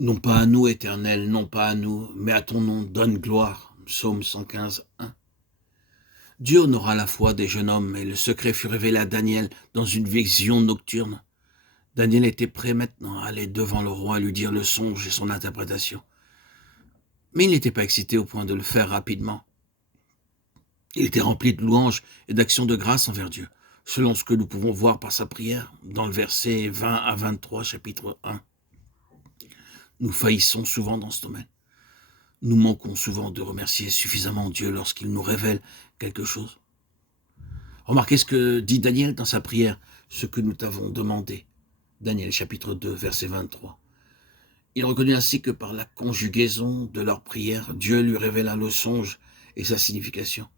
Non pas à nous, Éternel, non pas à nous, mais à ton nom, donne gloire. Psaume 115, 1. Dieu honora la foi des jeunes hommes, et le secret fut révélé à Daniel dans une vision nocturne. Daniel était prêt maintenant à aller devant le roi et lui dire le songe et son interprétation. Mais il n'était pas excité au point de le faire rapidement. Il était rempli de louanges et d'actions de grâce envers Dieu, selon ce que nous pouvons voir par sa prière dans le verset 20 à 23, chapitre 1. Nous faillissons souvent dans ce domaine. Nous manquons souvent de remercier suffisamment Dieu lorsqu'il nous révèle quelque chose. Remarquez ce que dit Daniel dans sa prière, ce que nous t'avons demandé. Daniel chapitre 2, verset 23. Il reconnut ainsi que par la conjugaison de leur prière, Dieu lui révéla le songe et sa signification.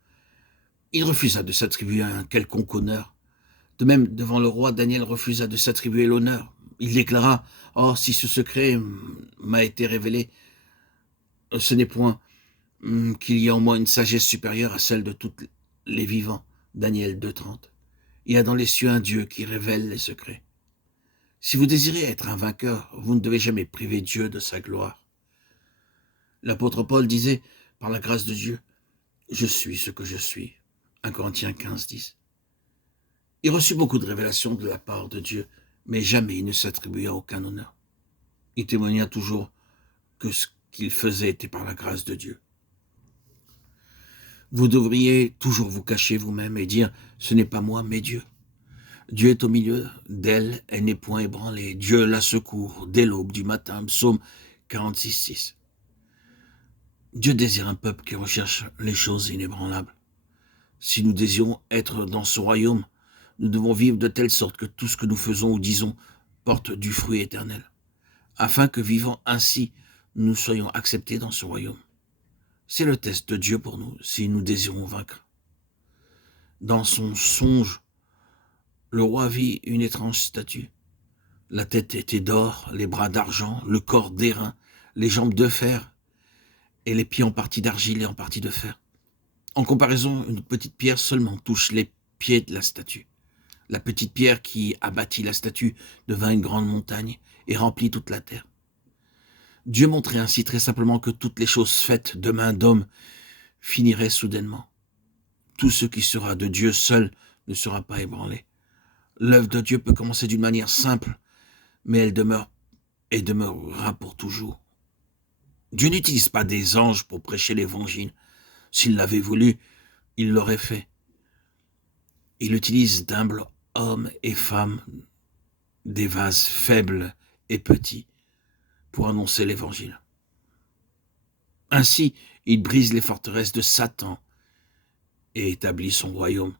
Il refusa de s'attribuer un quelconque honneur. De même, devant le roi, Daniel refusa de s'attribuer l'honneur. Il déclara « Oh, si ce secret m'a été révélé, ce n'est point qu'il y a en moi une sagesse supérieure à celle de tous les vivants. » Daniel 2,30. Il y a dans les cieux un Dieu qui révèle les secrets. Si vous désirez être un vainqueur, vous ne devez jamais priver Dieu de sa gloire. L'apôtre Paul disait, par la grâce de Dieu, je suis ce que je suis. 1 Corinthiens 15, 10. Il reçut beaucoup de révélations de la part de Dieu, mais jamais il ne s'attribua aucun honneur. Il témoigna toujours que ce qu'il faisait était par la grâce de Dieu. Vous devriez toujours vous cacher vous-même et dire « ce n'est pas moi, mais Dieu ». Dieu est au milieu d'elle, elle n'est point ébranlée. Dieu la secourt dès l'aube du matin. Psaume 46, 6. Dieu désire un peuple qui recherche les choses inébranlables. Si nous désirons être dans ce royaume, nous devons vivre de telle sorte que tout ce que nous faisons ou disons porte du fruit éternel, afin que vivant ainsi, nous soyons acceptés dans ce royaume. C'est le test de Dieu pour nous, si nous désirons vaincre. Dans son songe, le roi vit une étrange statue. La tête était d'or, les bras d'argent, le corps d'airain, les jambes de fer, et les pieds en partie d'argile et en partie de fer. En comparaison, une petite pierre seulement touche les pieds de la statue. La petite pierre qui abattit la statue devint une grande montagne et remplit toute la terre. Dieu montrait ainsi très simplement que toutes les choses faites de main d'homme finiraient soudainement. Tout ce qui sera de Dieu seul ne sera pas ébranlé. L'œuvre de Dieu peut commencer d'une manière simple, mais elle demeure et demeurera pour toujours. Dieu n'utilise pas des anges pour prêcher l'évangile. S'il l'avait voulu, il l'aurait fait. Il utilise d'humbles hommes et femmes, des vases faibles et petits, pour annoncer l'évangile. Ainsi, il brise les forteresses de Satan et établit son royaume.